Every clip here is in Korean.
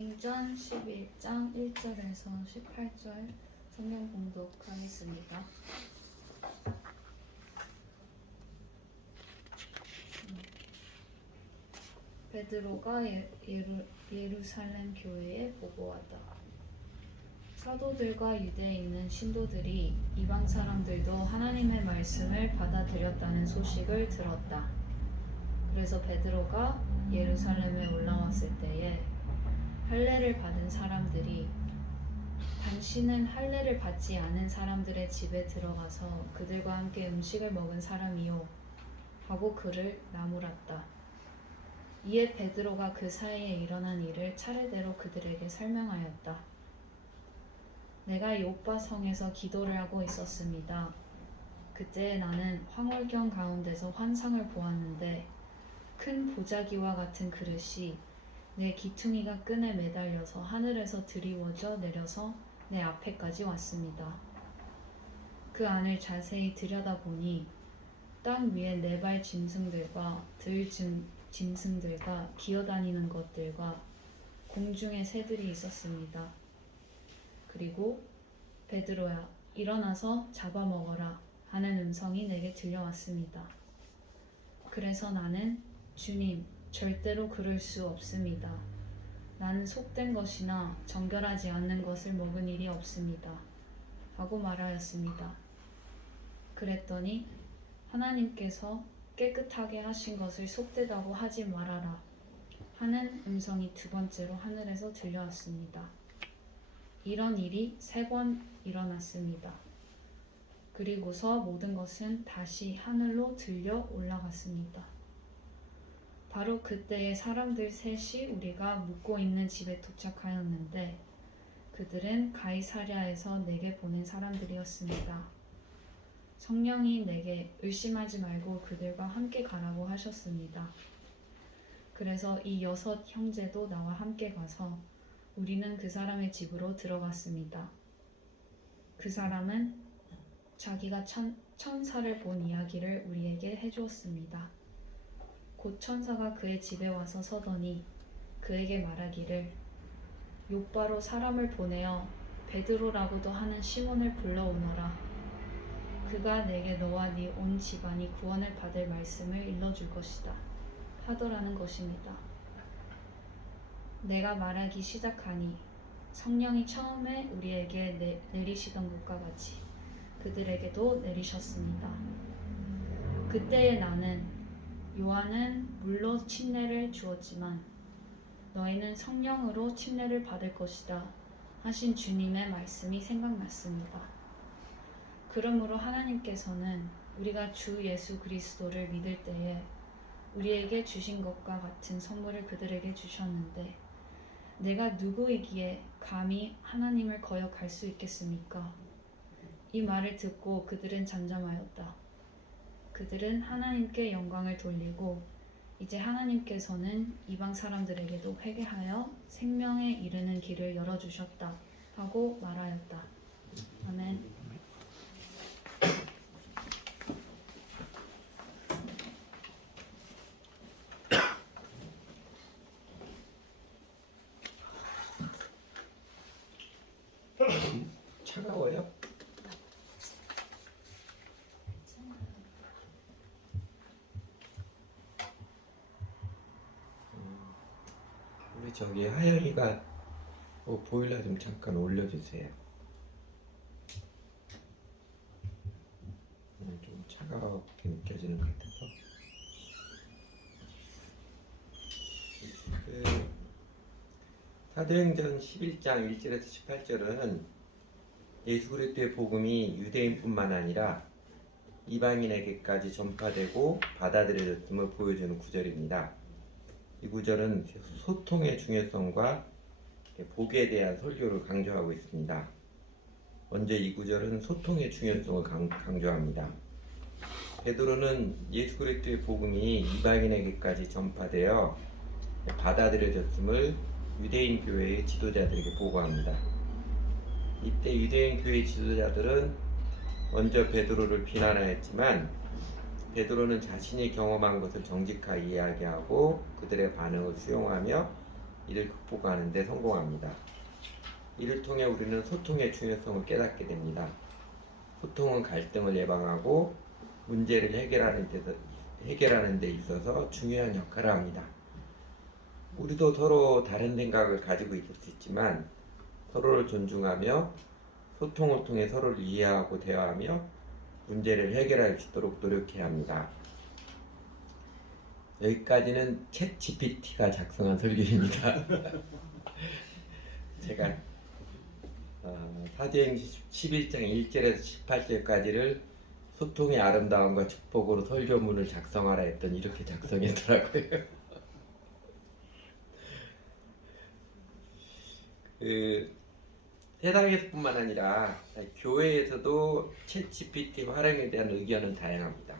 사도행전 11장 1절에서 18절 성경 봉독하겠습니다. 베드로가 예루살렘 교회에 보고하다. 사도들과 유대에 있는 신도들이 이방 사람들도 하나님의 말씀을 받아들였다는 소식을 들었다. 그래서 베드로가 예루살렘에 올라왔을 때에 할례를 받은 사람들이 당신은 할례를 받지 않은 사람들의 집에 들어가서 그들과 함께 음식을 먹은 사람이요 하고 그를 나무랐다. 이에 베드로가 그 사이에 일어난 일을 차례대로 그들에게 설명하였다. 내가 요빠 성에서 기도를 하고 있었습니다. 그때 나는 황홀경 가운데서 환상을 보았는데 큰 보자기와 같은 그릇이 내 기퉁이가 끈에 매달려서 하늘에서 드리워져 내려서 내 앞에까지 왔습니다. 그 안을 자세히 들여다보니 땅 위에 4발 짐승들과 짐승들과 기어다니는 것들과 공중에 새들이 있었습니다. 그리고 베드로야, 일어나서 잡아먹어라 하는 음성이 내게 들려왔습니다. 그래서 나는 주님, 절대로 그럴 수 없습니다. 나는 속된 것이나 정결하지 않는 것을 먹은 일이 없습니다. 하고 말하였습니다. 그랬더니 하나님께서 깨끗하게 하신 것을 속되다고 하지 말아라 하는 음성이 2번째로 하늘에서 들려왔습니다. 이런 일이 3번 일어났습니다. 그리고서 모든 것은 다시 하늘로 들려 올라갔습니다. 바로 그때에 사람들 셋이 우리가 묵고 있는 집에 도착하였는데 그들은 가이사랴에서 내게 보낸 사람들이었습니다. 성령이 내게 의심하지 말고 그들과 함께 가라고 하셨습니다. 그래서 이 6 형제도 나와 함께 가서 우리는 그 사람의 집으로 들어갔습니다. 그 사람은 자기가 천사를 본 이야기를 우리에게 해주었습니다. 곧 천사가 그의 집에 와서 서더니 그에게 말하기를 욥바로 사람을 보내어 베드로라고도 하는 시몬을 불러오너라. 그가 내게 너와 네 온 집안이 구원을 받을 말씀을 일러줄 것이다 하더라는 것입니다. 내가 말하기 시작하니 성령이 처음에 우리에게 내리시던 것과 같이 그들에게도 내리셨습니다. 그때에 나는 요한은 물로 침례를 주었지만 너희는 성령으로 침례를 받을 것이다 하신 주님의 말씀이 생각났습니다. 그러므로 하나님께서는 우리가 주 예수 그리스도를 믿을 때에 우리에게 주신 것과 같은 선물을 그들에게 주셨는데 내가 누구이기에 감히 하나님을 거역할 수 있겠습니까? 이 말을 듣고 그들은 잠잠하였다. 그들은 하나님께 영광을 돌리고 이제 하나님께서는 이방 사람들에게도 회개하여 생명에 이르는 길을 열어주셨다 하고 말하였다. 아멘. 차가워요? 우리 저기 하영이가 보일러 좀 잠깐 올려주세요. 좀 차갑게 느껴지는 것 같아서. 사도행전 11장 1절에서 18절은 예수 그리스도의 복음이 유대인뿐만 아니라 이방인에게까지 전파되고 받아들여졌음을 보여주는 구절입니다. 이 구절은 소통의 중요성과 복에 대한 설교를 강조하고 있습니다. 먼저 이 구절은 소통의 중요성을 강조합니다. 베드로는 예수 그리스도의 복음이 이방인에게까지 전파되어 받아들여졌음을 유대인 교회의 지도자들에게 보고합니다. 이때 유대인 교회 지도자들은 먼저 베드로를 비난하였지만 베드로는 자신이 경험한 것을 정직하게 이야기하고 그들의 반응을 수용하며 이를 극복하는 데 성공합니다. 이를 통해 우리는 소통의 중요성을 깨닫게 됩니다. 소통은 갈등을 예방하고 문제를 해결하는 데 있어서 중요한 역할을 합니다. 우리도 서로 다른 생각을 가지고 있을 수 있지만 서로를 존중하며 소통을 통해 서로를 이해하고 대화하며 문제를 해결할 수 있도록 노력해야 합니다. 여기까지는 챗 GPT가 작성한 설교입니다. 제가 사도행전 11장 1절에서 18절까지를 소통의 아름다움과 축복으로 설교문을 작성하라 했더니 이렇게 작성했더라고요. 세상에서뿐만 아니라 교회에서도 챗 GPT 활용에 대한 의견은 다양합니다.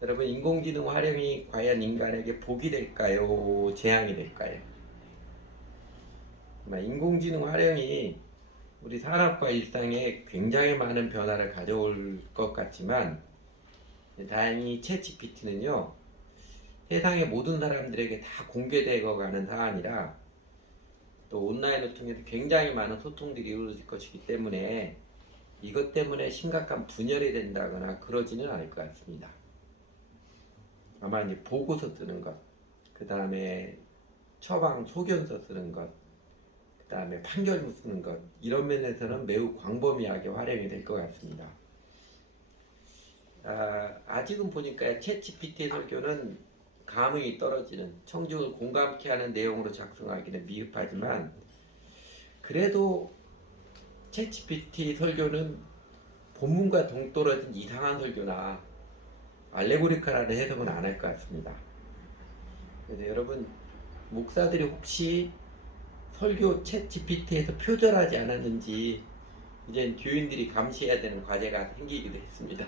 여러분, 인공지능 활용이 과연 인간에게 복이 될까요? 재앙이 될까요? 인공지능 활용이 우리 산업과 일상에 굉장히 많은 변화를 가져올 것 같지만 다행히 챗 GPT는요 세상의 모든 사람들에게 다 공개되어 가는 사안이라 또 온라인을 통해서 굉장히 많은 소통들이 이루어질 것이기 때문에 이것 때문에 심각한 분열이 된다거나 그러지는 않을 것 같습니다. 아마 이제 보고서 쓰는 것, 그 다음에 처방 소견서 쓰는 것, 그 다음에 판결문 쓰는 것, 이런 면에서는 매우 광범위하게 활용이 될 것 같습니다. 아직은 보니까 챗 GPT의 설교는 감흥이 떨어지는, 청중을 공감케 하는 내용으로 작성하기는 미흡하지만 그래도 챗 GPT 설교는 본문과 동떨어진 이상한 설교나 알레고리카라는 해석은 안 할 것 같습니다. 그래서 여러분, 목사들이 혹시 설교 챗 GPT에서 표절하지 않았는지 이제 교인들이 감시해야 되는 과제가 생기기도 했습니다.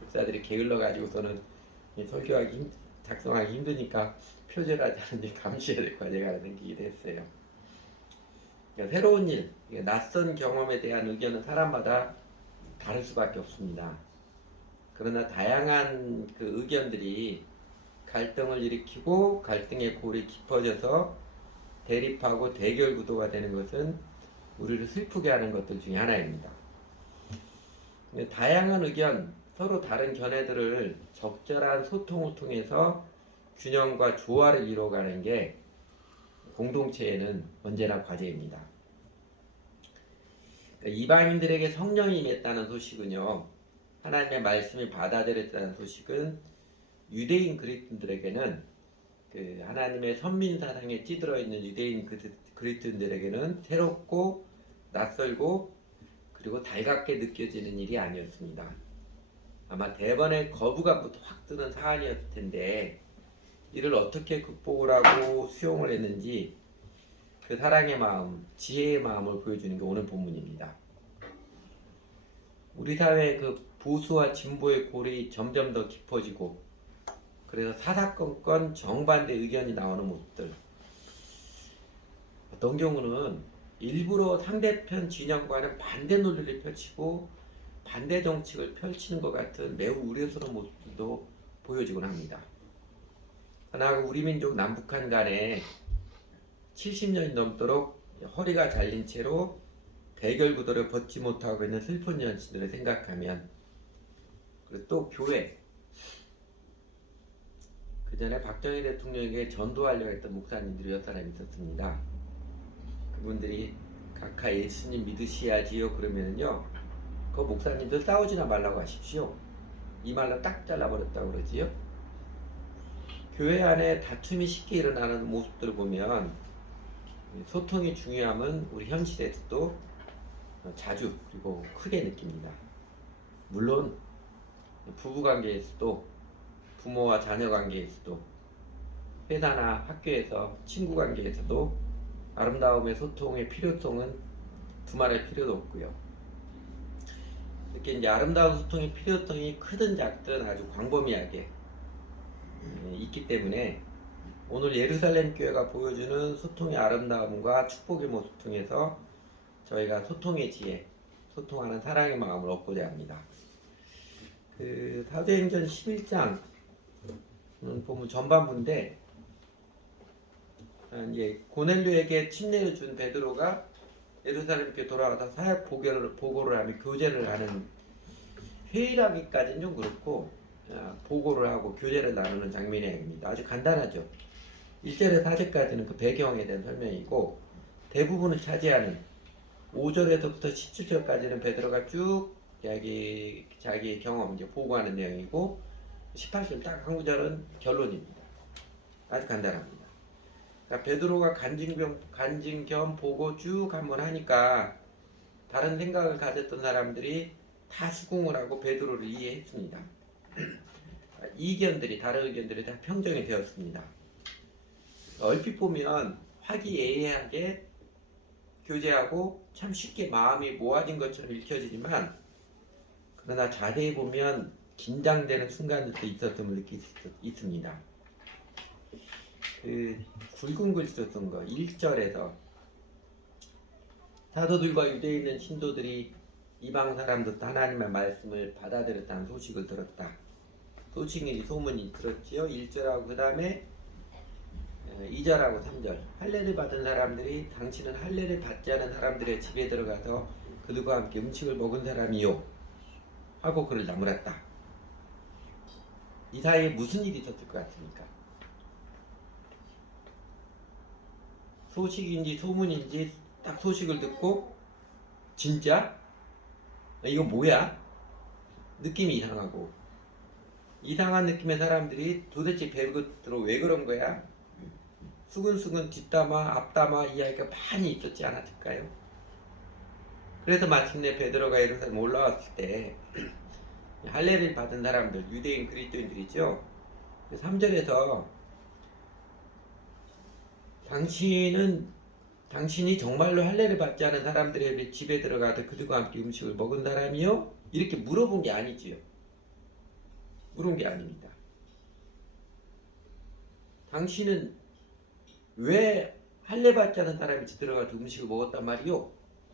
목사들이 게을러 가지고서는 작성하기 힘드니까 표절하지 않은지 감시해야 될 과제가 생기기도 했어요. 그러니까 새로운 일, 낯선 경험에 대한 의견은 사람마다 다를 수밖에 없습니다. 그러나 다양한 그 의견들이 갈등을 일으키고 갈등의 골이 깊어져서 대립하고 대결 구도가 되는 것은 우리를 슬프게 하는 것들 중에 하나입니다. 다양한 의견, 서로 다른 견해들을 적절한 소통을 통해서 균형과 조화를 이루어가는 게 공동체에는 언제나 과제입니다. 이방인들에게 성령이 임했다는 소식은요, 하나님의 말씀이 받아들였다는 소식은 유대인 그리스도인들에게는 하나님의 선민 사상에 찌들어 있는 유대인 그리스도인들에게는 새롭고 낯설고 그리고 달갑게 느껴지는 일이 아니었습니다. 아마 대번에 거부감부터 확 드는 사안이었을 텐데 이를 어떻게 극복을 하고 수용을 했는지 그 사랑의 마음, 지혜의 마음을 보여주는 게 오늘 본문입니다. 우리 사회의 그 보수와 진보의 골이 점점 더 깊어지고 그래서 사사건건 정반대 의견이 나오는 모습들, 어떤 경우는 일부러 상대편 진영과는 반대 논리를 펼치고 반대 정책을 펼치는 것 같은 매우 우려스러운 모습도 보여지곤 합니다. 그러나 우리 민족 남북한 간에 70년이 넘도록 허리가 잘린 채로 대결 구도를 벗지 못하고 있는 슬픈 현실을 생각하면, 그리고 또 교회, 그 전에 박정희 대통령에게 전도하려고 했던 목사님들이 몇 사람 있었습니다. 그분들이 각하 예수님 믿으셔야지요 그러면은요, 그 목사님들 싸우지나 말라고 하십시오, 이 말로 딱 잘라버렸다고 그러지요. 교회 안에 다툼이 쉽게 일어나는 모습들을 보면 소통이 중요함은 우리 현실에서도 자주 그리고 크게 느낍니다. 물론 부부관계에서도, 부모와 자녀 관계에서도, 회사나 학교에서, 친구 관계에서도 아름다움의 소통의 필요성은 두말할 필요도 없고요. 이렇게 이제 아름다운 소통의 필요성이 크든 작든 아주 광범위하게 있기 때문에 오늘 예루살렘 교회가 보여주는 소통의 아름다움과 축복의 모습 통해서 저희가 소통의 지혜, 소통하는 사랑의 마음을 얻고자 합니다. 사도행전 11장 보면 전반부인데 이제 고넬료에게 침례를 준 베드로가 예루살렘에 돌아와서 사역 보고를 하며 교제를 하는, 회의라기까지는 좀 그렇고 보고를 하고 교제를 나누는 장면입니다. 아주 간단하죠. 1절에서 4절까지는 그 배경에 대한 설명이고, 대부분을 차지하는 5절에서부터 17절까지는 베드로가 쭉 자기 경험 이제 보고하는 내용이고, 18절 딱 한 구절은 결론입니다. 아주 간단합니다. 그러니까 베드로가 간증 겸 보고 쭉 한번 하니까 다른 생각을 가졌던 사람들이 다 수긍을 하고 베드로를 이해했습니다. 다른 의견들이 다 평정이 되었습니다. 얼핏 보면 화기애애하게 교제하고 참 쉽게 마음이 모아진 것처럼 읽혀지지만, 그러나 자세히 보면 긴장되는 순간들도 있었음을 느낄 수 있습니다. 그 굵은 글 썼던 거 1절에서 사도들과 유대에 있는 신도들이 이방 사람들도 하나님의 말씀을 받아들였다는 소식을 들었다. 소식이 소문이 들었지요. 1절하고 그 다음에 2절하고 3절. 할례를 받은 사람들이 당신은 할례를 받지 않은 사람들의 집에 들어가서 그들과 함께 음식을 먹은 사람이요 하고 그를 나무랐다. 이 사이에 무슨 일이 있었을 것 같습니까? 소식인지 소문인지 딱 소식을 듣고 진짜? 이거 뭐야? 느낌이 이상하고, 이상한 느낌의 사람들이 도대체 베드로 왜 그런 거야? 수근수근 뒷담화 앞담화 이야기가 많이 있었지 않았을까요? 그래서 마침내 베드로가 예루살렘 올라왔을 때 할례를 받은 사람들, 유대인 그리스도인들이죠. 3절에서 당신이 정말로 할례를 받지 않은 사람들의 집에 들어가서 그들과 함께 음식을 먹은 사람이요? 이렇게 물어본 게 아니지요. 물은 게 아닙니다. 당신은 왜 할례 받지 않은 사람이 집 들어가서 음식을 먹었단 말이요?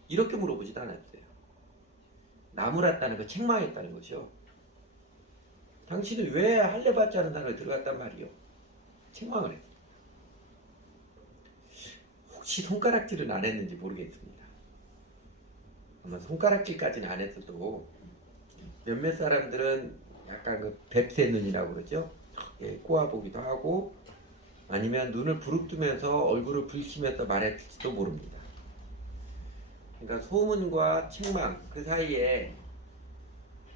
이렇게 물어보지도 않았어요. 나무랐다는 거, 책망했다는 것이요. 당신은 왜 할례 받지 않은 사람이 들어갔단 말이요? 책망을 했어요. 혹시 손가락질은 안 했는지 모르겠습니다. 아마 손가락질까지는 안 했어도 몇몇 사람들은 약간 그 뱁새 눈이라고 그러죠. 예, 꼬아보기도 하고 아니면 눈을 부릅뜨면서 얼굴을 붉히면서 말했을지도 모릅니다. 그러니까 소문과 책망 그 사이에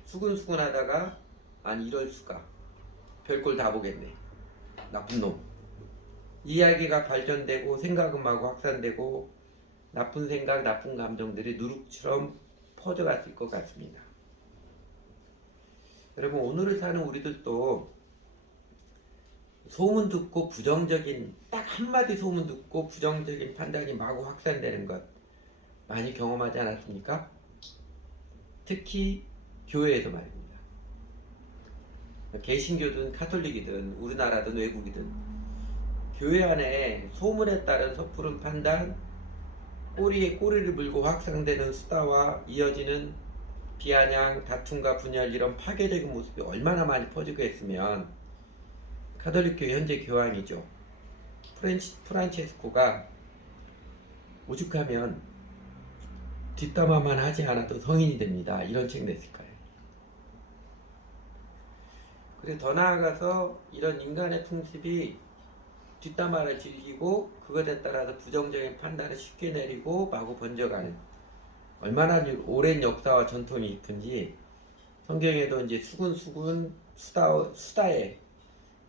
수근수근하다가 아니 이럴 수가, 별걸 다 보겠네, 나쁜 놈, 이야기가 발전되고 생각음하고 확산되고 나쁜 생각 나쁜 감정들이 누룩처럼 퍼져갔을 것 같습니다. 여러분, 오늘을 사는 우리들도 소문 듣고 부정적인, 딱 한마디 소문 듣고 부정적인 판단이 마구 확산되는 것 많이 경험하지 않았습니까? 특히 교회에서 말입니다. 개신교든 카톨릭이든 우리나라든 외국이든 교회 안에 소문에 따른 섣부른 판단, 꼬리에 꼬리를 물고 확산되는 수다와 이어지는 비아냥, 다툼과 분열, 이런 파괴적인 모습이 얼마나 많이 퍼지고 했으면 카톨릭교 현재 교황이죠. 프란체스코가 오죽하면 뒷담화만 하지 않아도 성인이 됩니다, 이런 책 냈을까요? 그리고 더 나아가서 이런 인간의 풍습이 뒷담화를 즐기고 그것에 따라서 부정적인 판단을 쉽게 내리고 마구 번져가는, 얼마나 오랜 역사와 전통이 깊은지 성경에도 이제 수근수근 수다의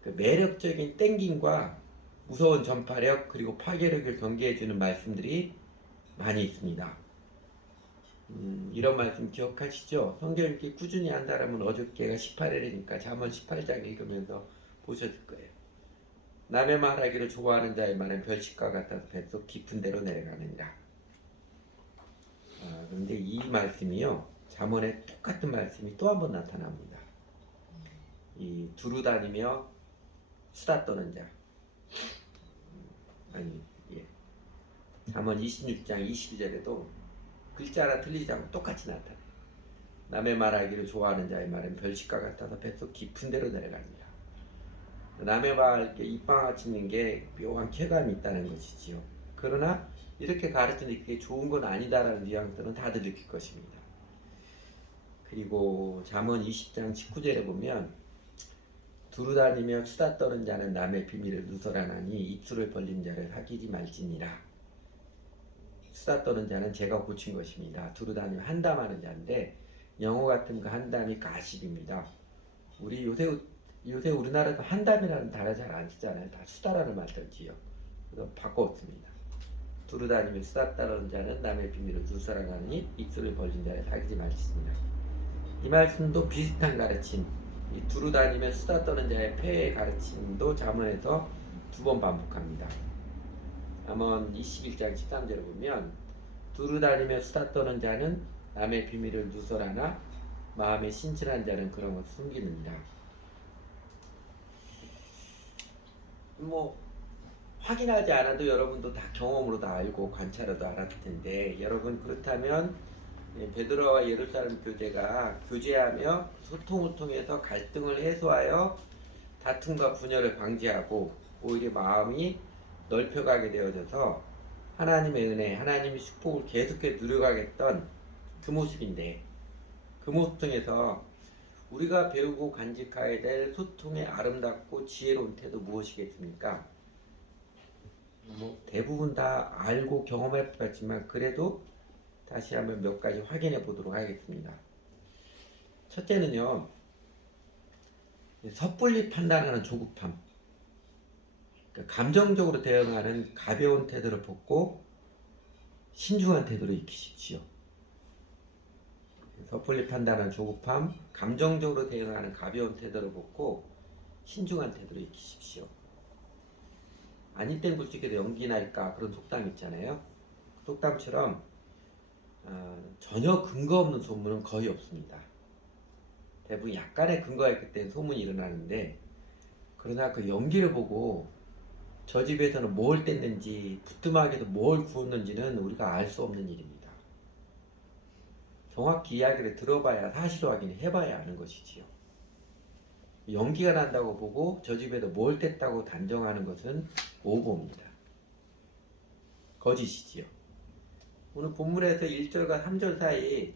그 매력적인 땡김과 무서운 전파력 그리고 파괴력을 경계해주는 말씀들이 많이 있습니다. 이런 말씀 기억하시죠? 성경 읽기 꾸준히 한 사람은 어저께가 18일이니까 잠언 18장 읽으면서 보셨을 거예요. 남의 말하기를 좋아하는 자의 말은 별식과 같아서 뱃속 깊은 데로 내려가느니라. 그런데 이 말씀이요, 잠언에 똑같은 말씀이 또 한 번 나타납니다. 이 두루 다니며 수다 떠는 자, 잠언 26장 22절에도 글자 하나 틀리지 않고 똑같이 나타나요. 남의 말하기를 좋아하는 자의 말은 별식과 같아서 뱃속 깊은 데로 내려갑니다. 남의 말 이렇게 입방아치는 게 묘한 쾌감이 있다는 것이지요. 그러나 이렇게 가르치는 그게 좋은 건 아니다라는 뉘앙스는 다들 느낄 것입니다. 그리고 잠언 20장 19절에 보면 두루다니며 수다 떠는 자는 남의 비밀을 누설하나니 입술을 벌린 자를 사귀지 말지니라. 수다 떠는 자는 제가 고친 것입니다. 두루다니며 한담하는 자인데 영어 같은 그 한담이 가십입니다. 우리 요새 우리나라에서 한담이라는 단어 잘 안 쓰잖아요. 다 수다라는 말 쓰지요. 그래서 바꿨습니다. 두루다니며 수다 떠는 자는 남의 비밀을 누설하나니 입술을 벌린 자를 사귀지 말지니라. 이 말씀도 비슷한 가르침, 이 두루다니며 수다 떠는 자의 폐의 가르침도 잠언에서 2번 반복합니다. 잠언 21장 13절을 보면 두루다니며 수다 떠는 자는 남의 비밀을 누설하나 마음에 신실한 자는 그런 것을 숨기느니라. 뭐 확인하지 않아도 여러분도 다 경험으로 다 알고 관찰로도 알았을 텐데, 여러분 그렇다면 베드로와 예루살렘 교제가 교제하며 소통을 통해서 갈등을 해소하여 다툼과 분열을 방지하고 오히려 마음이 넓혀가게 되어져서 하나님의 은혜, 하나님의 축복을 계속해서 누려가겠던 그 모습인데, 그 모습 통해서 우리가 배우고 간직해야 될 소통의 아름답고 지혜로운 태도 무엇이겠습니까? 뭐 대부분 다 알고 경험할 것 같지만 그래도 다시 한번 몇 가지 확인해 보도록 하겠습니다. 첫째는요, 섣불리 판단하는 조급함. 그러니까 감정적으로 대응하는 가벼운 태도를 벗고 신중한 태도를 익히십시오. 섣불리 판단하는 조급함, 감정적으로 대응하는 가벼운 태도를 벗고 신중한 태도를 익히십시오. 아니 땐 굵직해도 연기 날까 그런 속담 있잖아요. 그 속담처럼 전혀 근거 없는 소문은 거의 없습니다. 대부분 약간의 근거가 있기 때문에 소문이 일어나는데, 그러나 그 연기를 보고 저 집에서는 뭘 뗐는지 부뚜막에도 뭘 구웠는지는 우리가 알 수 없는 일입니다. 정확히 이야기를 들어봐야 사실 확인을 해봐야 아는 것이지요. 연기가 난다고 보고 저 집에도 뭘 뗐다고 단정하는 것은 오보입니다. 거짓이지요. 오늘 본문에서 1절과 3절 사이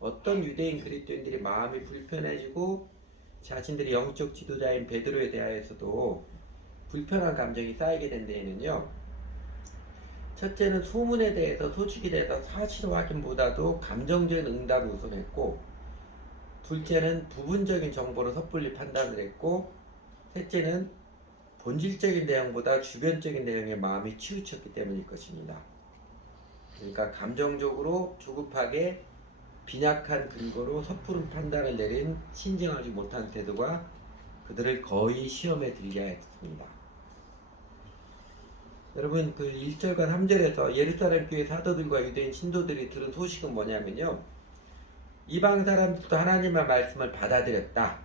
어떤 유대인 그리스도인들이 마음이 불편해지고 자신들의 영적 지도자인 베드로에 대하여서도 불편한 감정이 쌓이게 된 데에는요, 첫째는 소문에 대해서 소식에 대해서 사실 확인보다도 감정적인 응답을 우선했고, 둘째는 부분적인 정보로 섣불리 판단을 했고, 셋째는 본질적인 내용보다 주변적인 내용에 마음이 치우쳤기 때문일 것입니다. 그러니까 감정적으로 조급하게 빈약한 근거로 섣부른 판단을 내린 신중하지 못한 태도가 그들을 거의 시험에 들게 하였습니다. 여러분, 그 1절과 3절에서 예루살렘 교회 사도들과 유대인 신도들이 들은 소식은 뭐냐면요, 이방 사람들도 하나님의 말씀을 받아들였다,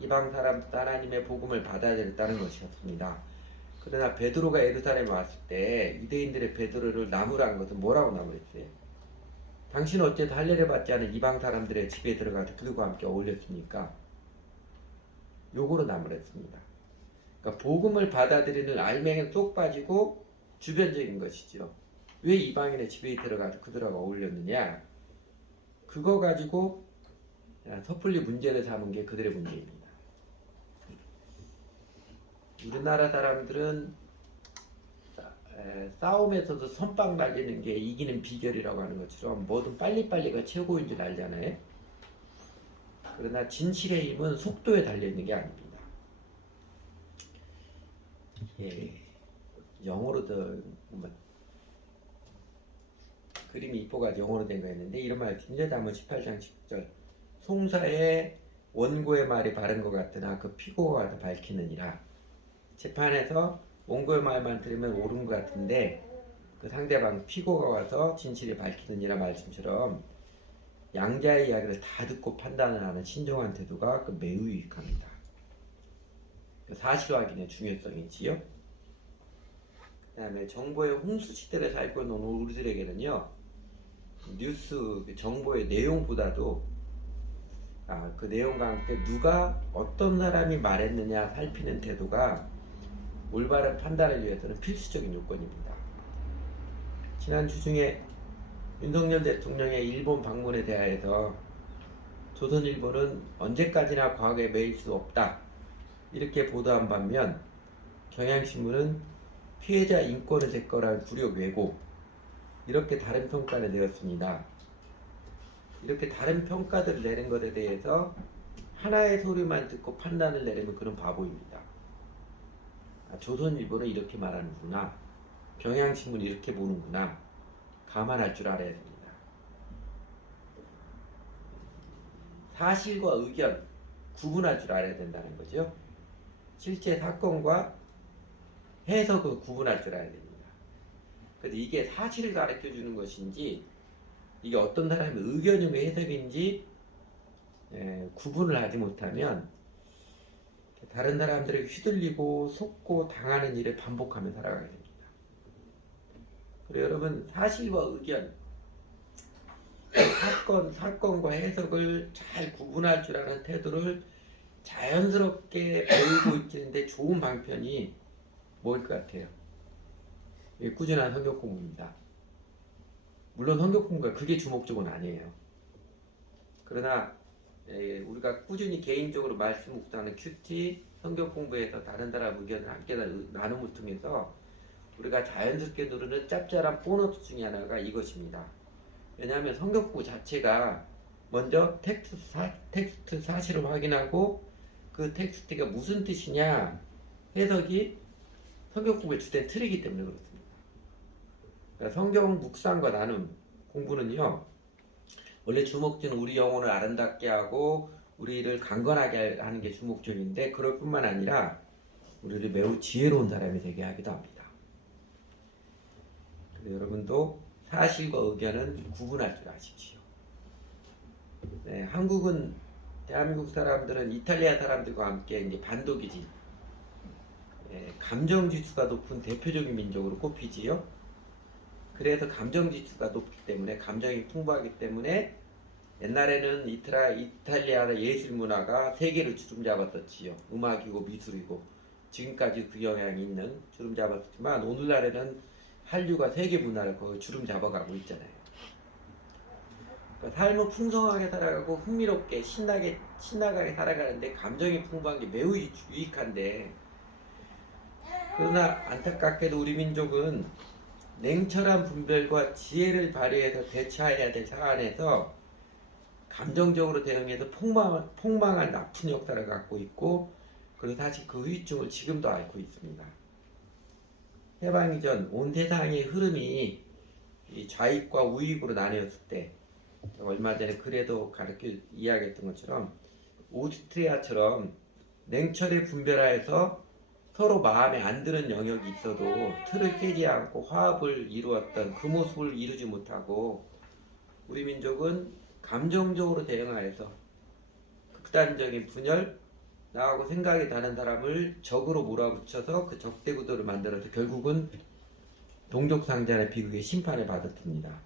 이방 사람들도 하나님의 복음을 받아들였다는 것이었습니다. 그러나 베드로가 예루살렘에 왔을 때 유대인들의 베드로를 나무란 것은 뭐라고 나무랬어요? 당신은 어째서 할례를 받지 않은 이방 사람들의 집에 들어가서 그들과 함께 어울렸습니까? 요거로 나무랬습니다. 그러니까 복음을 받아들이는 알맹이는 쏙 빠지고 주변적인 것이죠. 왜 이방인의 집에 들어가서 그들하고 어울렸느냐? 그거 가지고 섣불리 문제를 삼은 게 그들의 문제입니다. 우리나라 사람들은 싸움에서도 선빵 날리는 게 이기는 비결이라고 하는 것처럼 뭐든 빨리빨리가 최고인 줄 알잖아요. 그러나 진실의 힘은 속도에 달려있는 게 아닙니다. 예, 영어로도 그림이 이뻐가지고 영어로 된 거였는데 이런 말이 있습니다. 잠언 18장 10절, 송사에 원고의 말이 바른 것 같으나 그 피고가 가서 밝히느니라. 재판에서 원고의 말만 들으면 옳은 것 같은데 그 상대방 피고가 와서 진실을 밝히느니라 말씀처럼 양자의 이야기를 다 듣고 판단을 하는 신중한 태도가 매우 유익합니다. 사실 확인의 중요성이지요. 그 다음에 정보의 홍수 시대를 살고 있는 우리들에게는요, 뉴스 정보의 내용보다도 그 내용과 함께 누가 어떤 사람이 말했느냐 살피는 태도가 올바른 판단을 위해서는 필수적인 요건입니다. 지난 주 중에 윤석열 대통령의 일본 방문에 대하여서 조선일보는 언제까지나 과거에 매일 수 없다 이렇게 보도한 반면 경향신문은 피해자 인권을 제거한 굴욕 왜곡 이렇게 다른 평가를 내었습니다. 이렇게 다른 평가들을 내는 것에 대해서 하나의 소리만 듣고 판단을 내리면 그런 바보입니다. 조선일보는 이렇게 말하는구나, 경향신문이 이렇게 보는구나, 감안할 줄 알아야 됩니다. 사실과 의견 구분할 줄 알아야 된다는 거죠. 실제 사건과 해석을 구분할 줄 알아야 됩니다. 그래서 이게 사실을 가르쳐 주는 것인지 이게 어떤 사람의 의견이며 해석인지 구분을 하지 못하면 다른 사람들에게 휘둘리고 속고 당하는 일을 반복하며 살아가게 됩니다. 그리고 여러분, 사실과 의견, 사건과 해석을 잘 구분할 줄 아는 태도를 자연스럽게 배우고 있는데 좋은 방편이 뭐일 것 같아요? 꾸준한 성경 공부입니다. 물론 성경 공부가 그게 주목적은 아니에요. 그러나 우리가 꾸준히 개인적으로 말씀 묵상하는 큐티, 성경 공부에서 다른 사람 의견을 함께 나눔을 통해서 우리가 자연스럽게 누르는 짭짤한 보너스 중에 하나가 이것입니다. 왜냐하면 성경 공부 자체가 먼저 텍스트 사실을 확인하고 그 텍스트가 무슨 뜻이냐 해석이 성경 공부의 주된 틀이기 때문에 그렇습니다. 그러니까 성경 묵상과 나눔 공부는요, 원래 주목적은 우리 영혼을 아름답게 하고 우리를 강건하게 하는 게 주목적인데 그럴 뿐만 아니라 우리를 매우 지혜로운 사람이 되게 하기도 합니다. 그래서 여러분도 사실과 의견은 구분할 줄 아십시오. 네, 한국은 대한민국 사람들은 이탈리아 사람들과 함께 이제 반도기지, 감정 지수가 높은 대표적인 민족으로 꼽히지요. 그래서 감정 지수가 높기 때문에 감정이 풍부하기 때문에 옛날에는 이탈리아 예술 문화가 세계를 주름잡았었지요. 음악이고 미술이고 지금까지 그 영향이 있는 주름잡았지만 오늘날에는 한류가 세계 문화를 거의 주름잡아가고 있잖아요. 그러니까 삶을 풍성하게 살아가고 흥미롭게 신나게 살아가는데 감정이 풍부한 게 매우 유익한데, 그러나 안타깝게도 우리 민족은 냉철한 분별과 지혜를 발휘해서 대처해야 될 사안에서 감정적으로 대응해서 폭망한 나쁜 역사를 갖고 있고, 그리고 사실 그 후유증을 지금도 앓고 있습니다. 해방 이전 온 세상의 흐름이 이 좌익과 우익으로 나뉘었을 때, 얼마 전에 글에도 이야기했던 것처럼 오스트리아처럼 냉철히 분별하여서 서로 마음에 안 드는 영역이 있어도 틀을 깨지 않고 화합을 이루었던 그 모습을 이루지 못하고, 우리 민족은 감정적으로 대응하여서 극단적인 분열, 나하고 생각이 다른 사람을 적으로 몰아붙여서 그 적대구도를 만들어서 결국은 동족상잔의 비극의 심판을 받았습니다.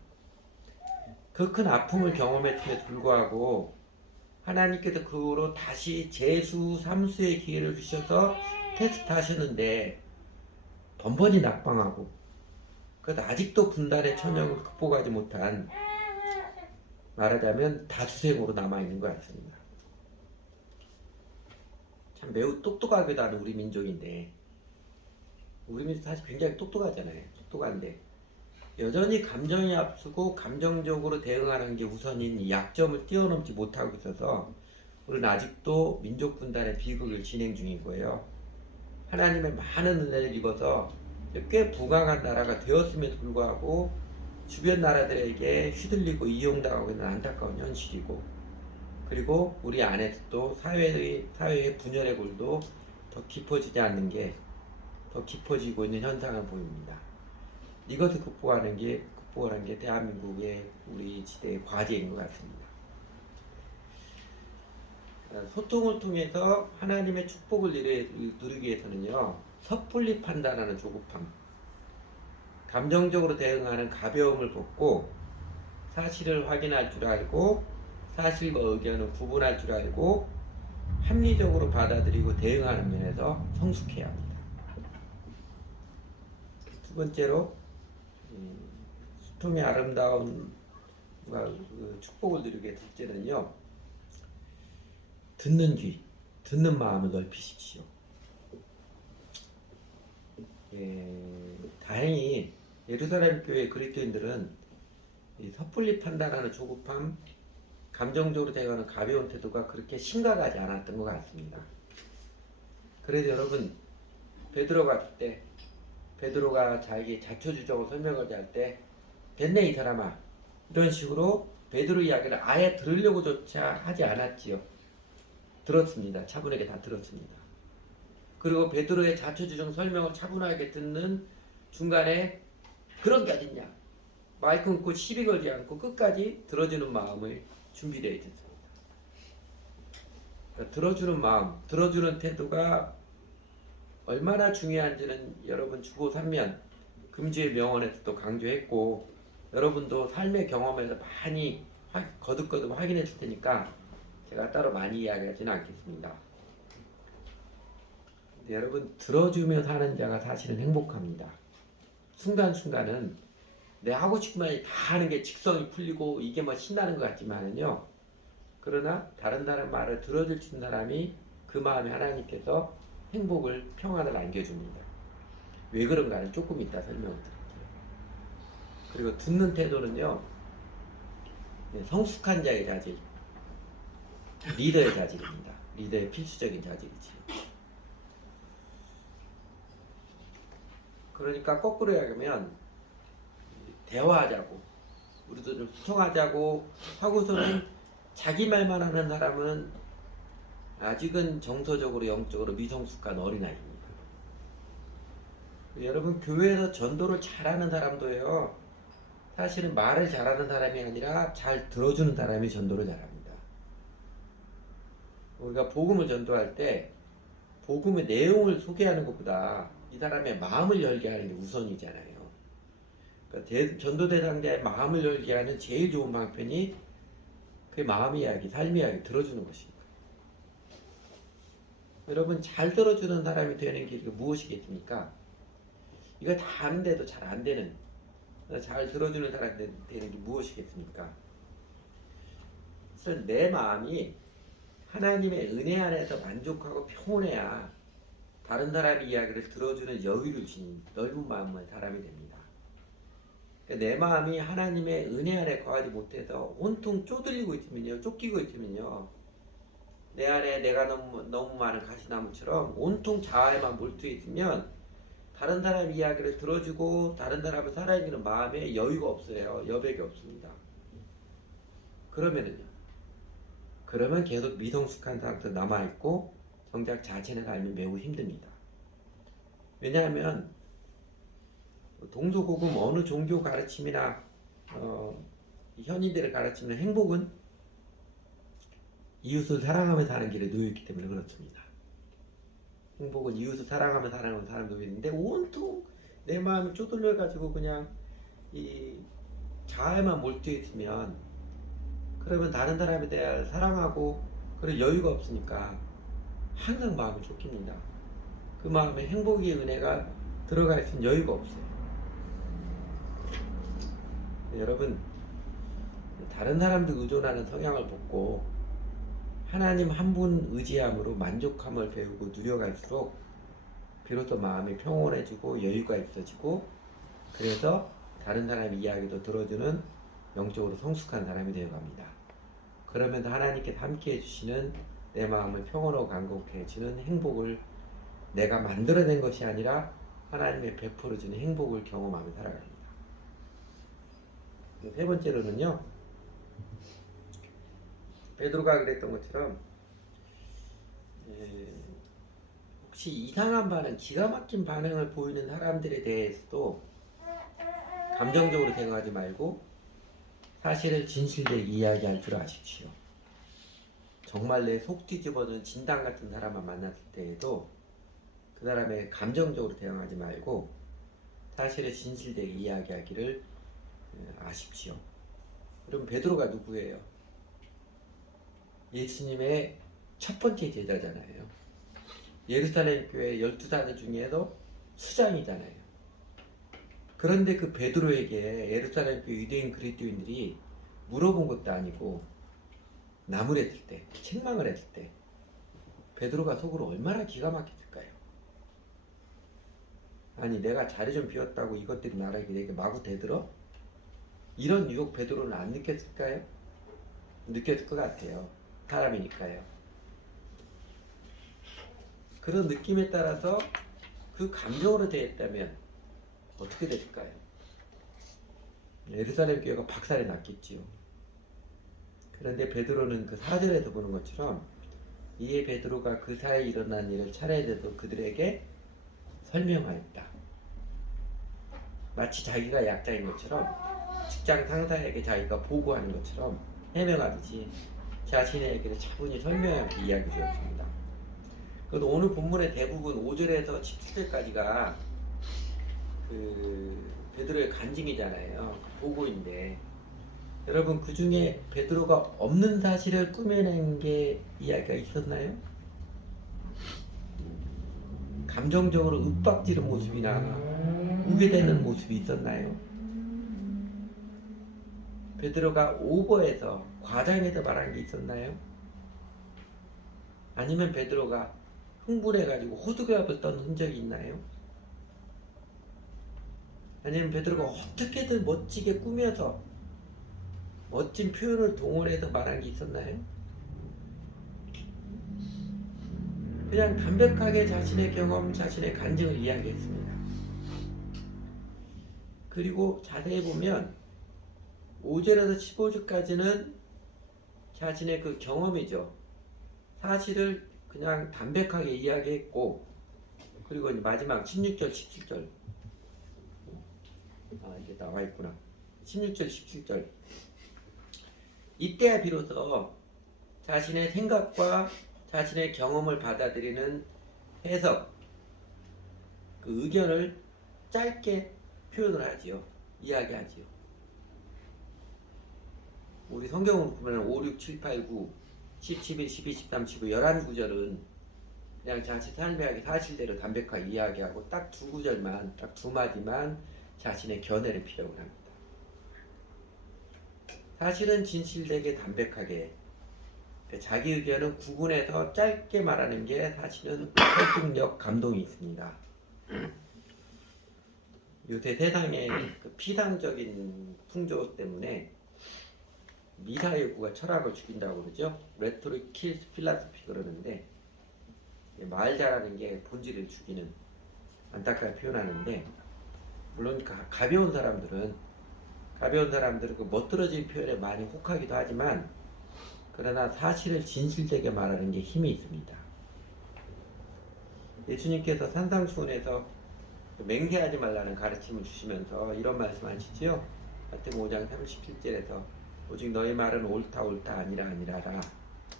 그 큰 아픔을 경험했음에도 불구하고 하나님께서 그 후로 다시 재수 삼수의 기회를 주셔서 테스트 하셨는데 번번이 낙방하고, 그래도 아직도 분단의 천형을 극복하지 못한, 말하자면 다수생으로 남아있는 것 같습니다. 참 매우 똑똑하기도 하는 우리 민족인데, 우리 민족 사실 굉장히 똑똑하잖아요. 똑똑한데 여전히 감정이 앞서고 감정적으로 대응하는 게 우선인 이 약점을 뛰어넘지 못하고 있어서 우리는 아직도 민족 분단의 비극을 진행 중인 거예요. 하나님의 많은 은혜를 입어서 꽤 부강한 나라가 되었음에도 불구하고 주변 나라들에게 휘둘리고 이용당하고 있는 안타까운 현실이고, 그리고 우리 안에서도 사회의 분열의 골도 더 깊어지지 않는 게 더 깊어지고 있는 현상을 보입니다. 이것을 극복하는 게 대한민국의 우리 지대의 과제인 것 같습니다. 소통을 통해서 하나님의 축복을 누리기 위해서는요, 섣불리 판단하는 조급함, 감정적으로 대응하는 가벼움을 벗고 사실을 확인할 줄 알고 사실과 의견을 구분할 줄 알고 합리적으로 받아들이고 대응하는 면에서 성숙해야 합니다. 두 번째로 수통의 아름다움과 그 축복을 누리게 둘째는요, 듣는 귀, 듣는 마음을 넓히십시오. 다행히 예루살렘 교회 그리스도인들은 이 섣불리 판단하는 조급함, 감정적으로 대응하는 가벼운 태도가 그렇게 심각하지 않았던 것 같습니다. 그래서 여러분, 베드로가 자기 자초지종을 설명을 할 때 됐네 이 사람아, 이런 식으로 베드로 이야기를 아예 들으려고조차 하지 않았지요. 들었습니다. 차분하게 다 들었습니다. 그리고 베드로의 자초지종 설명을 차분하게 듣는 중간에 그런 게 어딨냐, 마이크 끊고 시비 걸지 않고 끝까지 들어주는 마음을 준비되어 있습니다. 그러니까 들어주는 마음, 들어주는 태도가 얼마나 중요한지는 여러분 주보 3면 금주의 명언에서도 강조했고, 여러분도 삶의 경험에서 많이 거듭거듭 확인했을 테니까 제가 따로 많이 이야기하지는 않겠습니다. 근데 여러분, 들어주며 사는 자가 사실은 행복합니다. 순간순간은 내 하고 싶은 말이 다 하는 게 직성이 풀리고 이게 뭐 신나는 것 같지만은요, 그러나 다른 사람 말을 들어줄 수 있는 사람이 그 마음에 하나님께서 행복을, 평안을 안겨줍니다. 왜 그런가는 조금 이따 설명을 드릴게요. 그리고 듣는 태도는요, 성숙한 자의 자질, 리더의 자질입니다. 리더의 필수적인 자질이지요. 그러니까 거꾸로 이야기하면 대화하자고, 우리도 좀 소통하자고 하고서는 자기 말만 하는 사람은 아직은 정서적으로 영적으로 미성숙한 어린아이입니다. 여러분, 교회에서 전도를 잘하는 사람도요, 사실은 말을 잘하는 사람이 아니라 잘 들어주는 사람이 전도를 잘합니다. 우리가 복음을 전도할 때 복음의 내용을 소개하는 것보다 이 사람의 마음을 열게 하는 게 우선이잖아요. 그러니까 전도 대상자의 마음을 열게 하는 제일 좋은 방편이 그 마음 이야기, 삶 이야기 들어주는 것입니다. 여러분, 잘 들어주는 사람이 되는 게 무엇이겠습니까? 이거 다 아는데도 잘 안 되는, 잘 들어주는 사람이 되는 게 무엇이겠습니까? 그래서 내 마음이 하나님의 은혜 안에서 만족하고 평온해야 다른 사람의 이야기를 들어주는 여유를 지닌 넓은 마음의 사람이 됩니다. 그러니까 내 마음이 하나님의 은혜 안에 거하지 못해서 온통 쪼들리고 있으면요, 쫓기고 있으면요, 내 안에 내가 너무 많은 가시나무처럼 온통 자아에만 몰두해 있으면 다른 사람 이야기를 들어주고 다른 사람을 살아있는 마음에 여유가 없어요. 여백이 없습니다. 그러면 계속 미성숙한 상태로 남아있고 정작 자신의 삶이 매우 힘듭니다. 왜냐하면 동서고금 어느 종교 가르침이나 현인들의 가르치는 행복은 이웃을 사랑하며 사는 길에 놓여있기 때문에 그렇습니다. 행복은 이웃을 사랑하며 사는 사람이 놓여있는데 온통 내 마음이 쪼들려가지고 그냥 이 자아에만 몰두해 있으면, 그러면 다른 사람에 대해 사랑하고 그런 여유가 없으니까 항상 마음이 쫓깁니다. 그 마음에 행복의 은혜가 들어갈 수 있는 여유가 없어요. 여러분, 다른 사람들 의존하는 성향을 벗고 하나님 한 분 의지함으로 만족함을 배우고 누려갈수록 비로소 마음이 평온해지고 여유가 있어지고, 그래서 다른 사람의 이야기도 들어주는 영적으로 성숙한 사람이 되어갑니다. 그러면서 하나님께서 함께 해주시는 내 마음을 평온하고 간곡해지는 행복을 내가 만들어낸 것이 아니라 하나님의 베풀어주는 행복을 경험하며 살아갑니다. 세 번째로는요, 베드로가 그랬던 것처럼 혹시 이상한 반응, 기가 막힌 반응을 보이는 사람들에 대해서도 감정적으로 대응하지 말고 사실을 진실되게 이야기할 줄 아십시오. 정말 내 속 뒤집어는 진당 같은 사람만 만났을 때에도 그 사람의 감정적으로 대응하지 말고 사실을 진실되게 이야기하기를 아십시오. 그럼 베드로가 누구예요? 예수님의 첫 번째 제자잖아요. 예루살렘 교회 12사도 중에도 수장이잖아요. 그런데 그 베드로에게 예루살렘 교회 유대인 그리스도인들이 물어본 것도 아니고 나무랬을 때, 책망을 했을 때 베드로가 속으로 얼마나 기가 막혔을까요? 아니 내가 자리 좀 비웠다고 이것들이 나에게 내게 마구 대들어? 이런 유혹 베드로는 안 느꼈을까요? 느꼈을 것 같아요. 사람이니까요. 그런 느낌에 따라서 그 감정으로 대했다면 어떻게 됐을까요? 예루살렘 교회가 박살이 났겠지요. 그런데 베드로는 그 4절에서 보는 것처럼 이에 베드로가 그 사이에 일어난 일을 차례대로 그들에게 설명하였다. 마치 자기가 약자인 것처럼 직장 상사에게 자기가 보고하는 것처럼 해명하듯이 자신의 얘기를 차분히 설명하면서 이야기 주었습니다. 그래도 오늘 본문의 대부분 5절에서 17절까지가 그 베드로의 간증이잖아요. 보고인데 여러분 그 중에 베드로가 없는 사실을 꾸며낸 게 이야기가 있었나요? 감정적으로 윽박지른 모습이나 우게되는 모습이 있었나요? 베드로가 오버해서 과장해서 말한 게 있었나요? 아니면 베드로가 흥분해가지고 호들갑을 떤 흔적이 있나요? 아니면 베드로가 어떻게든 멋지게 꾸며서 멋진 표현을 동원해서 말한 게 있었나요? 그냥 담백하게 자신의 경험, 자신의 간증을 이야기했습니다. 그리고 자세히 보면 5절에서 15절까지는 자신의 그 경험이죠. 사실을 그냥 담백하게 이야기했고, 그리고 마지막 16절, 17절. 이게 나와 있구나. 16절, 17절. 이때야 비로소 자신의 생각과 자신의 경험을 받아들이는 해석, 그 의견을 짧게 표현을 하지요. 이야기하지요. 우리 성경을 보면 5, 6, 7, 8, 9, 10, 11, 12, 13, 15, 11구절은 그냥 자신 삶의 사실대로 담백하게 이야기하고 딱 두 구절만, 딱 두 마디만 자신의 견해를 필요로 합니다. 사실은 진실되게 담백하게, 자기 의견은 구분해서 짧게 말하는 게 사실은 설득력, 감동이 있습니다. 요새 세상의 그 피상적인 풍조 때문에 미사여구가 철학을 죽인다고 그러죠. 레토릭 킬스 필라소피 그러는데 말 잘하는 게 본질을 죽이는, 안타깝게 표현하는데, 물론 가벼운 사람들은 그 멋들어진 표현에 많이 혹하기도 하지만 그러나 사실을 진실되게 말하는 게 힘이 있습니다. 예수님께서 산상수훈에서 맹세하지 말라는 가르침을 주시면서 이런 말씀하시지요. 마태복음 5장 37절에서 오직 너희 말은 옳다 아니라라.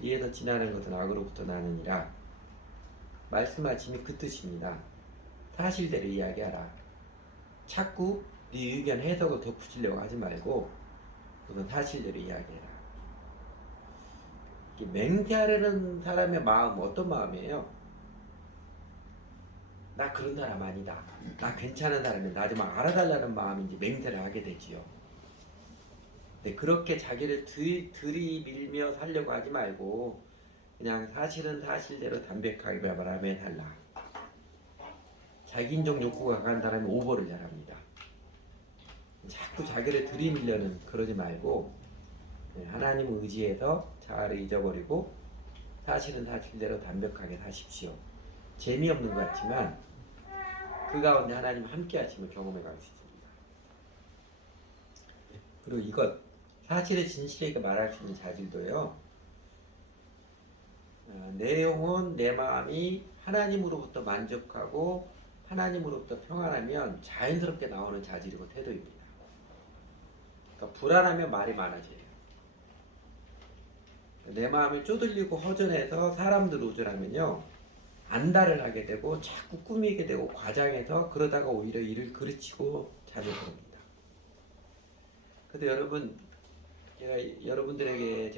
이에서 지나는 것은 악으로부터 나느니라. 말씀하심이 그 뜻입니다. 사실대로 이야기하라. 자꾸 네 의견 해석을 덧붙이려고 하지 말고 우선 사실대로 이야기해라. 맹세하려는 사람의 마음 어떤 마음이에요? 나 그런 사람 아니다. 나 괜찮은 사람이 나 좀 알아달라는 마음인지 맹세를 하게 되지요. 근데 그렇게 자기를 들이밀며 살려고 하지 말고 그냥 사실은 사실대로 담백하게 말하면 달라. 자기인정 욕구가 강한 사람이 오버를 잘합니다. 자꾸 자기를 들이밀려는 그러지 말고 하나님을 의지해서 자아를 잊어버리고 사실은 사실대로 담백하게 사십시오. 재미없는 것 같지만 그 가운데 하나님 함께 하심을 경험해 갈 수 있습니다. 그리고 이것 사실을 진실하게 말할 수 있는 자질도요. 내 영혼, 내 마음이 하나님으로부터 만족하고 하나님으로부터 평안하면 자연스럽게 나오는 자질이고 태도입니다. 그러니까 불안하면 말이 많아져요. 내 마음이 쪼들리고 허전해서 사람들 우절하면요, 안달을 하게 되고 자꾸 꾸미게 되고 과장해서 그러다가 오히려 일을 그르치고 잘못합니다. 그래도 제가 여러분들에게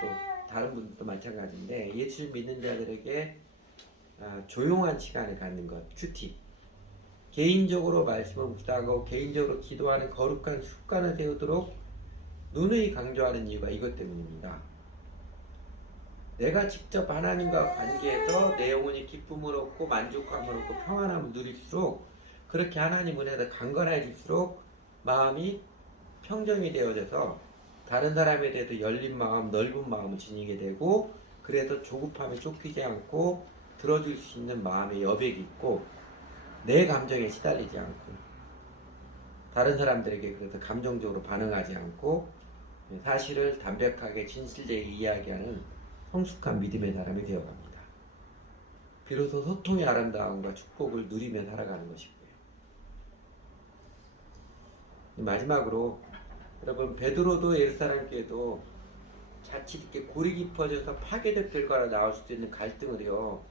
또 다른 분들도 마찬가지인데 예수를 믿는 자들에게 조용한 시간을 갖는 것, 큐티. 개인적으로 말씀을 묵상하고 개인적으로 기도하는 거룩한 습관을 세우도록 누누이 강조하는 이유가 이것 때문입니다. 내가 직접 하나님과 관계에서 내 영혼이 기쁨을 얻고 만족감을 얻고 평안함을 누릴수록 그렇게 하나님 은혜가 강건해질수록 마음이 평정이 되어져서 다른 사람에 대해서 열린 마음, 넓은 마음을 지니게 되고 그래서 조급함에 쫓기지 않고 들어줄 수 있는 마음의 여백이 있고 내 감정에 시달리지 않고 다른 사람들에게 그래서 감정적으로 반응하지 않고 사실을 담백하게 진실되게 이야기하는 성숙한 믿음의 사람이 되어갑니다. 비로소 소통의 아름다움과 축복을 누리며 살아가는 것이고요. 마지막으로 여러분 베드로도 예루살렘 교회도 자칫 이렇게 골이 깊어져서 파괴적 결과로 나올 수도 있는 갈등을요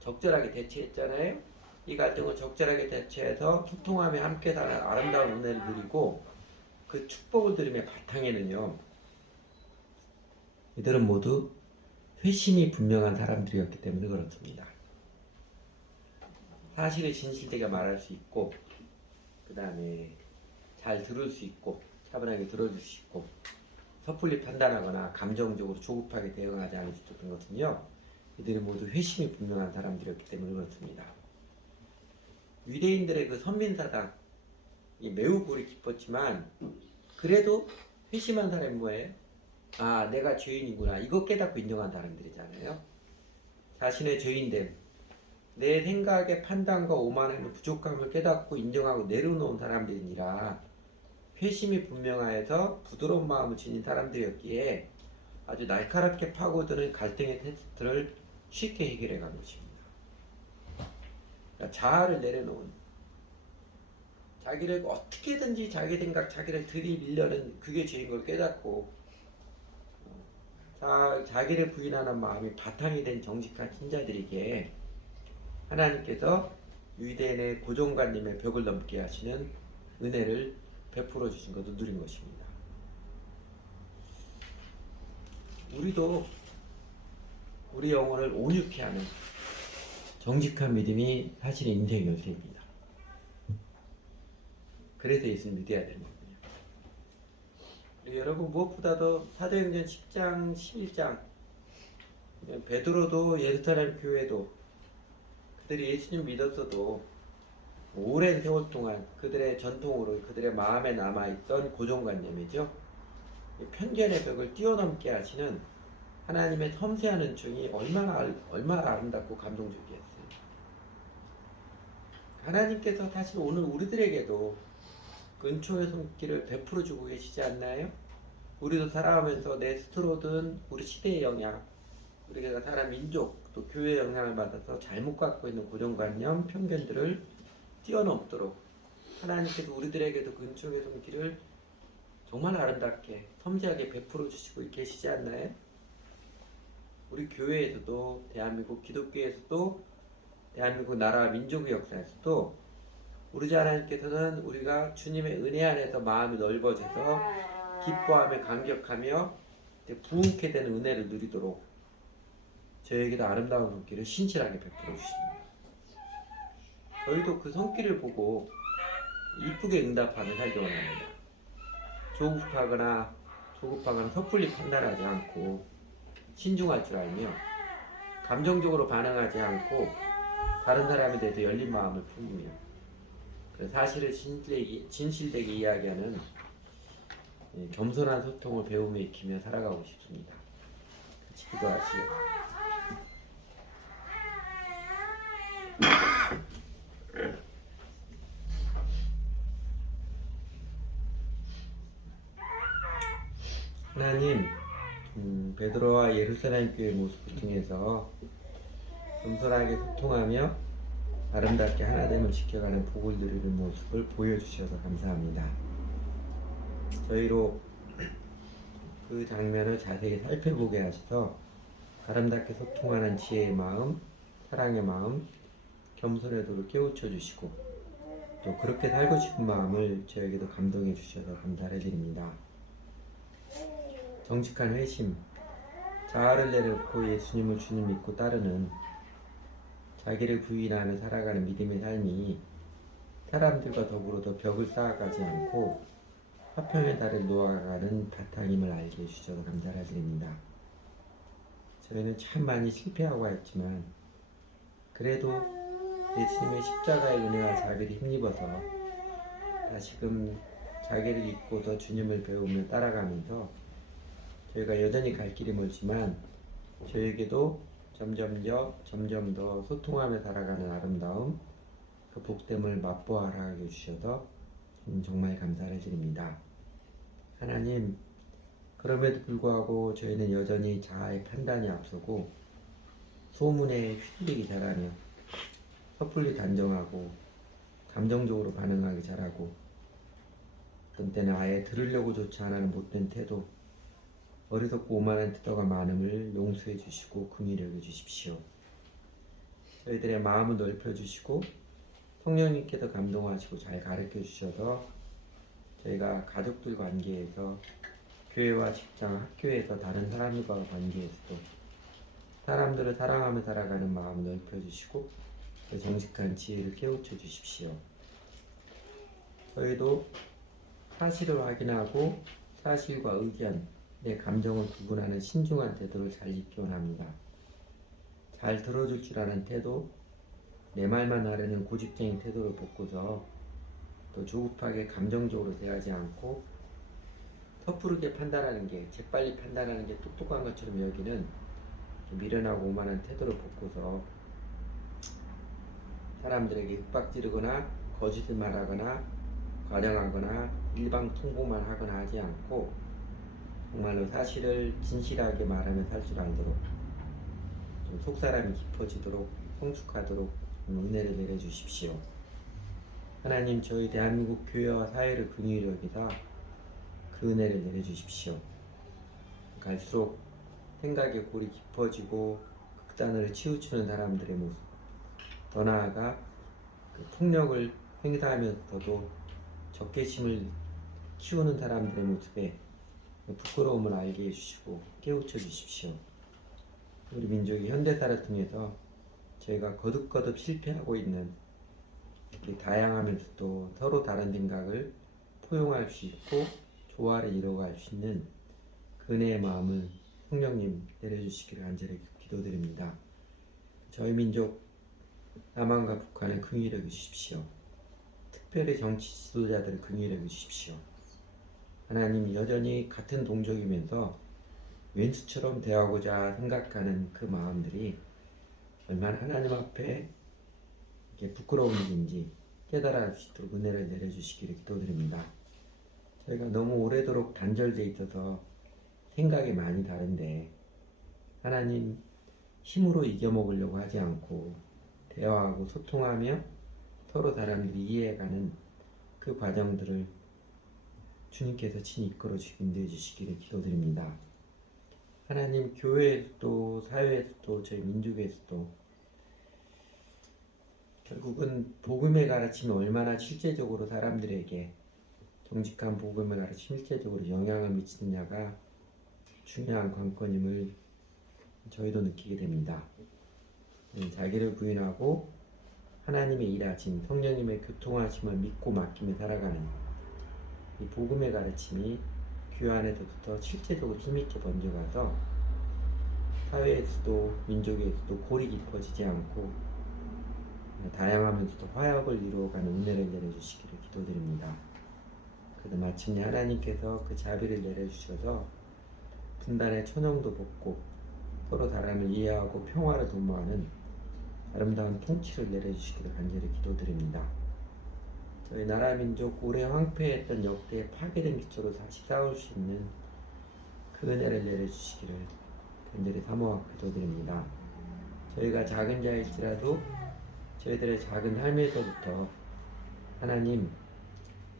적절하게 대처했잖아요. 이 갈등을 적절하게 대처해서 소통하며 함께 사는 아름다운 은혜를 누리고 그 축복을 누리며 바탕에는요 이들은 모두 회심이 분명한 사람들이었기 때문에 그렇습니다. 사실을 진실되게 말할 수 있고 그 다음에 잘 들을 수 있고 차분하게 들어줄 수 있고 섣불리 판단하거나 감정적으로 조급하게 대응하지 않을 수 있었던 것은요 이들이 모두 회심이 분명한 사람들이었기 때문에 그렇습니다. 유대인들의 그 선민사당 매우 골이 깊었지만 그래도 회심한 사람이 뭐예요? 아 내가 죄인이구나 이거 깨닫고 인정한 사람들이잖아요. 자신의 죄인됨 내 생각의 판단과 오만에는 부족함을 깨닫고 인정하고 내려놓은 사람들이니라 회심이 분명하여서 부드러운 마음을 지닌 사람들이었기에 아주 날카롭게 파고드는 갈등의 테스트를 쉽게 해결해 간 것입니다. 그러니까 자아를 내려놓은 자기를 어떻게든지 자기 생각 자기를 들이밀려는 그게 죄인 걸 깨닫고 자기를 부인하는 마음이 바탕이 된 정직한 신자들에게 하나님께서 유대인의 고정관념의 벽을 넘게 하시는 은혜를 베풀어 주신 것도 누린 것입니다. 우리도 우리 영혼을 온유케 하는 정직한 믿음이 사실 인생의 열쇠입니다. 그래서 예수를 믿어야 되는 거예요. 여러분 무엇보다도 사도행전 10장 11장 베드로도 예루살렘 교회도 그들이 예수님 믿었어도 오랜 세월 동안 그들의 전통으로 그들의 마음에 남아있던 고정관념이죠. 편견의 벽을 뛰어넘게 하시는 하나님의 섬세한 은총이 얼마나 아름답고 감동적이었어요. 하나님께서 사실 오늘 우리들에게도 그 은총의 손길을 베풀어 주고 계시지 않나요? 우리도 살아가면서 내 스스로든 우리 시대의 영향, 우리가 사람 민족 또 교회의 영향을 받아서 잘못 갖고 있는 고정관념, 편견들을 뛰어넘도록 하나님께서 우리들에게도 그 은총의 손길을 정말 아름답게 섬세하게 베풀어 주시고 계시지 않나요? 우리 교회에서도 대한민국 기독교에서도 대한민국 나라 민족의 역사에서도 우리 주 하나님께서는 우리가 주님의 은혜 안에서 마음이 넓어져서 기뻐하며 감격하며 부흥케 되는 은혜를 누리도록 저에게도 아름다운 손길을 신실하게 베풀어 주십니다. 저희도 그 손길을 보고 이쁘게 응답하며 살기 원합니다. 조급하거나 섣불리 판단하지 않고 신중할 줄 알며 감정적으로 반응하지 않고 다른 사람에 대해서 열린 마음을 품으며 사실을 진실되게 이야기하는 겸손한 소통을 배우며 익히며 살아가고 싶습니다. 같이 기도하시죠. 하나님, 베드로와 예루살렘 교회 모습을 통해서 겸손하게 소통하며 아름답게 하나됨을 지켜가는 복을 누리는 모습을 보여주셔서 감사합니다. 저희로 그 장면을 자세히 살펴보게 하셔서 아름답게 소통하는 지혜의 마음, 사랑의 마음, 겸손의 도를 깨우쳐 주시고 또 그렇게 살고 싶은 마음을 저에게도 감동해 주셔서 감사를 드립니다. 정직한 회심, 자아를 내려놓고 예수님을 주님 믿고 따르는 자기를 부인하며 살아가는 믿음의 삶이 사람들과 더불어도 벽을 쌓아가지 않고 화평의 달을 놓아가는 바탕임을 알게 해주셔서 감사를 드립니다. 저희는 참 많이 실패하고 했지만 그래도 예수님의 십자가의 은혜와 자비를 힘입어서 다시금 자기를 잊고서 주님을 배우며 따라가면서 저희가 여전히 갈 길이 멀지만 저에게도 점점 더 소통하며 살아가는 아름다움, 그 복됨을 맛보아라 해주셔서 정말 감사를 드립니다. 하나님, 그럼에도 불구하고 저희는 여전히 자아의 판단이 앞서고 소문에 휘둘리기 잘하며 섣불리 단정하고 감정적으로 반응하기 잘하고 어떤 때는 아예 들으려고조차 안 하는 못된 태도, 어리석고 오만한 태도가 많음을 용서해 주시고 긍휼히 여겨 주십시오. 저희들의 마음을 넓혀 주시고 성령님께서 감동하시고 잘 가르쳐 주셔서 저희가 가족들 관계에서 교회와 직장, 학교에서 다른 사람들과 관계에서도 사람들을 사랑하며 살아가는 마음 넓혀 주시고 그 정직한 지혜를 깨우쳐 주십시오. 저희도 사실을 확인하고 사실과 의견, 내 감정을 구분하는 신중한 태도를 잘 익기 원합니다. 잘 들어줄 줄 아는 태도, 내 말만 하려는 고집쟁이 태도를 벗고서 또 조급하게 감정적으로 대하지 않고 섣부르게 판단하는 게, 재빨리 판단하는 게 똑똑한 것처럼 여기는 미련하고 오만한 태도를 벗고서 사람들에게 윽박지르거나 거짓을 말하거나 과장하거나 일방 통보만 하거나 하지 않고 정말로 사실을 진실하게 말하며 살 줄 알도록 좀 속사람이 깊어지도록 성숙하도록 은혜를 내려주십시오. 하나님, 저희 대한민국 교회와 사회를 긍휼히 여기다 그 은혜를 내려주십시오. 갈수록 생각의 골이 깊어지고 극단으로 치우치는 사람들의 모습, 더 나아가 그 폭력을 행사하면서도 적개심을 키우는 사람들의 모습에 부끄러움을 알게 해주시고 깨우쳐 주십시오. 우리 민족이 현대사를 통해서 저희가 거듭거듭 실패하고 있는 다양하면서도 서로 다른 생각을 포용할 수 있고 조화를 이루어갈 수 있는 그 은혜의 마음을 성령님 내려주시기를 간절히 기도드립니다. 저희 민족 남한과 북한을 긍휼히 여기십시오. 특별히 정치 지도자들을 긍휼히 여기십시오. 하나님, 여전히 같은 동족이면서 왼수처럼 대하고자 생각하는 그 마음들이 얼마나 하나님 앞에 부끄러운 일인지 깨달아 수 있도록 은혜를 내려주시기를 기도드립니다. 저희가 너무 오래도록 단절되어 있어서 생각이 많이 다른데 하나님, 힘으로 이겨먹으려고 하지 않고 대화하고 소통하며 서로 사람들이 이해해가는 그 과정들을 주님께서 친히 이끌어 인도해 주시기를 기도드립니다. 하나님, 교회에서도 사회에서도 저희 민족에서도 결국은 복음의 가르침이 얼마나 실제적으로 사람들에게 정직한 복음의 가르침이 실제적으로 영향을 미치느냐가 중요한 관건임을 저희도 느끼게 됩니다. 자기를 부인하고 하나님의 일하심, 성령님의 교통하심을 믿고 맡기며 살아가는 이 복음의 가르침이 교회 안에서부터 실제적으로 힘있게 번져가서 사회에서도 민족에서도 골이 깊어지지 않고 다양하면서도 화합을 이루어가는 은혜를 내려주시기를 기도드립니다. 그래도 마침내 하나님께서 그 자비를 내려주셔서 분단의 천형도 벗고 서로 사람을 이해하고 평화를 도모하는 아름다운 통치를 내려주시기를 간절히 기도드립니다. 저희 나라 민족 오래 황폐했던 역대의 파괴된 기초로 다시 싸울 수 있는 그 은혜를 내려주시기를 간절히 사모하고 기도드립니다. 저희가 작은 자일지라도 저희들의 작은 삶에서부터 하나님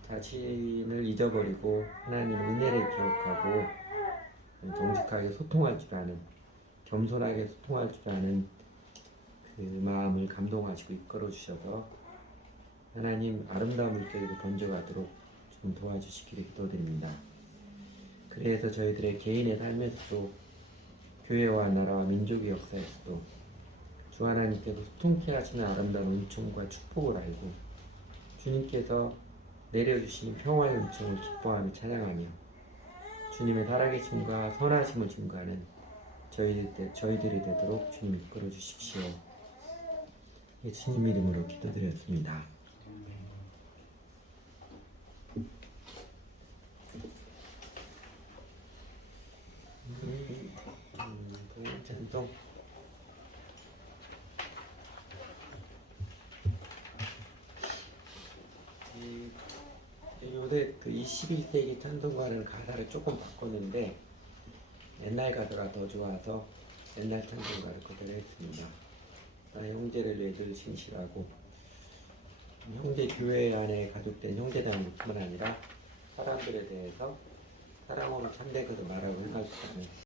자신을 잊어버리고 하나님 은혜를 기억하고 정직하게 소통할 줄 아는, 겸손하게 소통할 줄 아는 그 마음을 감동하시고 이끌어 주셔서 하나님 아름다운 물결이 번져가도록 좀 도와주시기를 기도드립니다. 그래서 저희들의 개인의 삶에서도 교회와 나라와 민족의 역사에서도 주 하나님께서 통케 하시는 아름다운 은총과 축복을 알고 주님께서 내려주신 평화의 은총을 기뻐하며 찬양하며 주님의 살아계심과 선하심을 증거하는 저희들이 되도록 주님 이끌어 주십시오. 예수님 이름으로 기도드렸습니다. 찬송. 요새 그 21세기 찬송가는 가사를 조금 바꿨는데 옛날 가사가 더 좋아서 옛날 찬송가를 그대로 했습니다. 형제를 늘 신실하고 형제 교회 안에 가족된 형제자매뿐만 아니라 사람들에 대해서 사랑으로 참된 것을 말하고 행할 수 있는